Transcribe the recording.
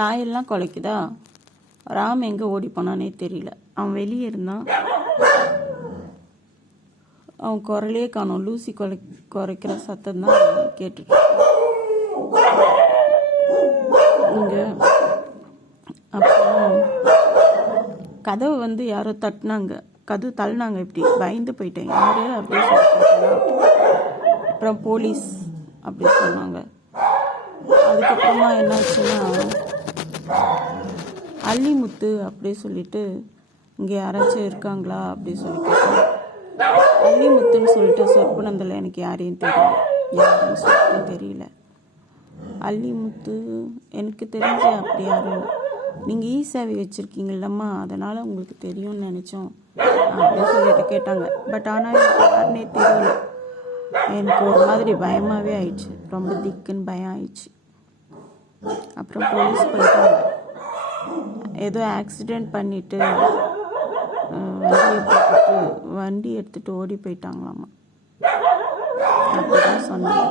நாயெல்லாம் குலைக்குதா? ராம் எங்கே ஓடி போனானே தெரியல. அவன் வெளியே இருந்தான். அவன் குரலையே காணும். லூசி குறைக்கிற சத்தம் தான் கேட்டுட்டு இங்கே. அப்புறம் கதவை வந்து யாரோ தட்டினாங்க. கதவு தள்ளினாங்க. இப்படி பயந்து போயிட்டேன். யாரு அப்படின்னு சொல்லி. அப்புறம் போலீஸ் அப்படி சொன்னாங்க. அதுக்கப்புறமா என்னாச்சுன்னா, அல்லிமுத்து அப்படி சொல்லிட்டு இங்கே யாராச்சும் இருக்காங்களா அப்படி சொல்லி கேட்டாங்க. அல்லிமுத்துன்னு சொல்லிட்டு சொற்பனந்தில் எனக்கு யாரையும் தெரியல. யாருன்னு சொல்லிட்டு தெரியல. அல்லிமுத்து எனக்கு தெரிஞ்ச அப்படி யாரும். நீங்கள் சேவை வச்சுருக்கீங்களம்மா, அதனால் உங்களுக்கு தெரியும்னு நினச்சோம் அப்படின்னு சொல்லிட்டு கேட்டாங்க. பட் ஆனால் எனக்கு யாருன்னே தெரியல. எனக்கு ஒரு மாதிரி பயமாகவே ஆயிடுச்சு. ரொம்ப திக்குன்னு பயம் ஆயிடுச்சு. அப்புறம் போலீஸ் போயிட்டாங்க. ஏதோ ஆக்சிடெண்ட் பண்ணிவிட்டு வண்டி எடுத்துகிட்டு ஓடி போயிட்டாங்களாம்மா. அப்படிதான் சொன்னாங்க.